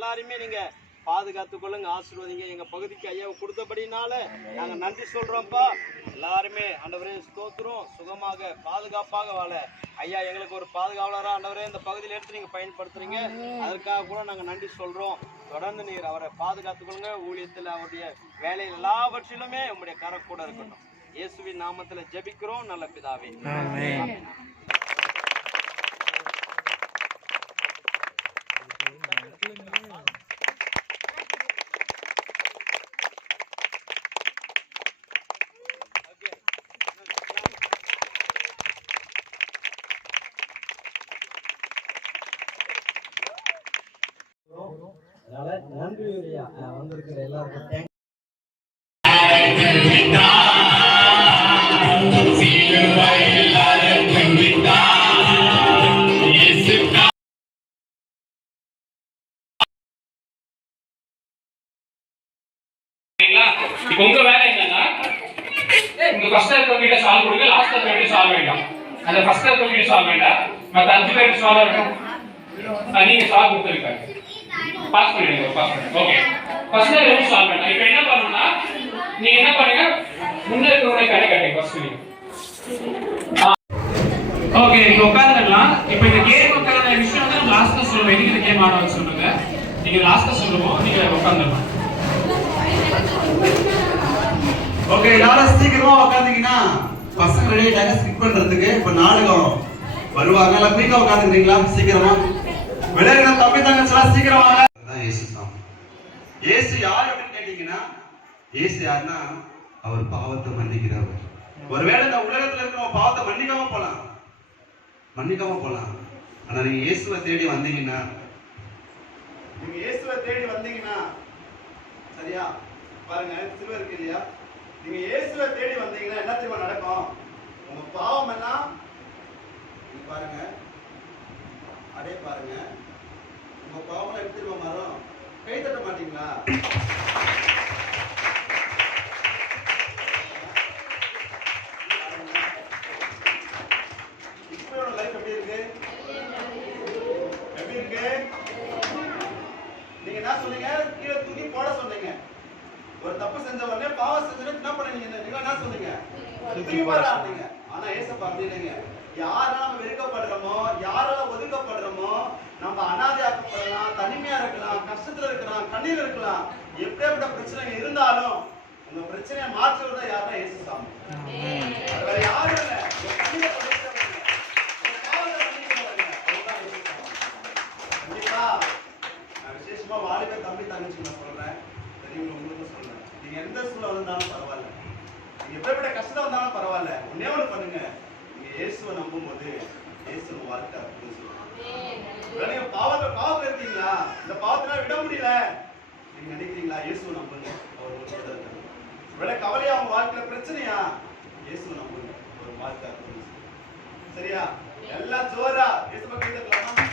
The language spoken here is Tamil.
எல்லாருமே நீங்க பாதுகாத்துக் கொள்ளுங்க, ஆசீர்வதிங்க. எங்க பகுதிக்கு ஐயாவை கொடுத்தபடினால நாங்க நன்றி சொல்றோம்ப்பா. எல்லாருமே ஆண்டவரே ஸ்தோத்திரம். சுகமாக பாதுகாப்பாக வாழ ஐயா எங்களுக்கு ஒரு பாதுகாவலரா ஆண்டவரே இந்த பகுதியில் எடுத்து நீங்க பயன்படுத்துறீங்க. அதற்காக கூட நாங்க நன்றி சொல்றோம். தொடர்ந்து நீர் அவரை பாதுகாத்துக் கொள்ளுங்க. ஊழியத்தில் அவருடைய வேலையில் எல்லாவற்றிலுமே உங்களுடைய கரம் கூட இருக்கட்டும். இயேசுவின் நாமத்துல ஜெபிக்கிறோம் நல்ல பிதாவே. ஆமென். அதனால நன்றி வந்திருக்கிற எல்லாருக்கும் இப்போ உங்க வேலை என்னன்னா உங்க ஃபர்ஸ்ட் இருக்கவங்க சால்வ் கொடுங்க, லாஸ்ட் இருக்கவங்க சால்வ் வேண்டாம். அந்த ஃபர்ஸ்ட் இருக்கவங்க சால்வ் வேண்டாம், மற்ற 5 பேருக்கு சால்வ் இருக்கும். நீங்க சால்வ் கொடுத்துருக்காங்க, பாஸ் பண்ணிடுங்க. பாஸ் பண்ணுங்க. ஓகே, ஃபர்ஸ்ட் இருக்கவங்க சால்வ் வேண்டாம். இப்போ என்ன பண்ணணும்னா நீங்க என்ன பண்ணுங்க, முன்ன இருக்கவங்க கடை கட்டுங்க ஃபர்ஸ்ட் நீங்க. ஓகே, இப்போ உட்கார்ந்துடலாம். இப்போ இந்த கேம் உட்கார்ந்த விஷயம் வந்து நம்ம லாஸ்ட்டா சொல்லுவோம். எதுக்கு இந்த கேம் ஆட சொல்லுங்க, நீங்க லாஸ்ட்டா சொல்லுவோம். நீங்க உட்கார்ந்துடலாம். ஓகே, எல்லாரும் சீக்கிரமா உட்கார்ந்தீங்கன்னா பசங்க ரெடி ஆயிட்டாங்க ஸ்கிப் பண்றதுக்கு. இப்ப நாடகம் வருவாங்க. எல்லாம் குயிக்கா உட்கார்ந்துக்கிறீங்களா? சீக்கிரமா விளையாடுற தம்பி தங்கச்சிலாம் சீக்கிரம் வாங்க. அதான் இயேசு தான். இயேசு யார் அப்படின்னு கேட்டீங்கன்னா, இயேசு யாருன்னா அவர் பாவத்தை மன்னிக்கிறவர். ஒருவேளை இந்த உலகத்துல இருக்கிற பாவத்தை மன்னிக்காம போலாம். ஆனா நீங்க இயேசுவை தேடி வந்தீங்கன்னா சரியா பாருங்க, சிலுவை இருக்கு இல்லையா? நீங்க இயேசுவை தேடி வந்தீங்கன்னா என்ன தெரியுமா நடக்கும்? உங்க பாவம் எல்லாம் பாருங்க, அடே பாருங்க, உங்க பாவம் எப்படி தெரியுமா மாறும்? கை தட்ட மாட்டீங்களா? இப்போ லைஃப் எப்படி இருக்கு? நீங்க என்ன சொன்னீங்க? கீழே தூக்கி போட சொன்னீங்க. ஒரு தப்பு செஞ்ச உடனே பாவம் செஞ்சு என்ன பண்ணீங்க? நீங்க என்ன சொன்னீங்க? தூக்கி போடாதீங்க. ஆனா ஏசப்பா அப்படி இல்லைங்க. யாரால நம்ம வெறுக்கப்படுறோமோ, யாரால ஒதுக்கப்படுறோமோ, நம்ம அனாதையாக்கப்படலாம், தனிமையா இருக்கலாம், கஷ்டத்துல இருக்கலாம், கண்ணீர் இருக்கலாம், எப்படியாப்பட்ட பிரச்சனை இருந்தாலும் உங்க பிரச்சனையை மாற்றுவதா யாருன்னா இயேசு சாமி. வேற யாரும் இல்ல. கண்டிப்பா நான் விசேஷமா வாலிப தம்பி தங்கச்சி நான் சொல்றேன், பெரியவங்க உங்களுக்கும் சொல்றேன். நீங்க எந்த சூழ்நிலை வந்தாலும் பரவாயில்ல, நீங்க எப்படிப்பட்ட கஷ்டம் வந்தாலும் பரவாயில்ல, ஒன்னே ஒண்ணு பண்ணுங்க. நீங்க இயேசுவை நம்பும் போது இயேசு வாழ்க்கை அப்படின்னு சொல்லுவாங்க. நீங்க பாவத்துல இருக்கீங்களா? இந்த பாவத்துல விட முடியல நீங்க நினைக்கிறீங்களா? இயேசுவை நம்புங்க, அவர் உங்களோட இருக்காரு. கவலையா உங்க வாழ்க்கையில பிரச்சனையா? இயேசுவை நம்புங்க, ஒரு வாழ்க்கை. சரியா? எல்லாம் ஜோரா இயேசு பக்கத்துல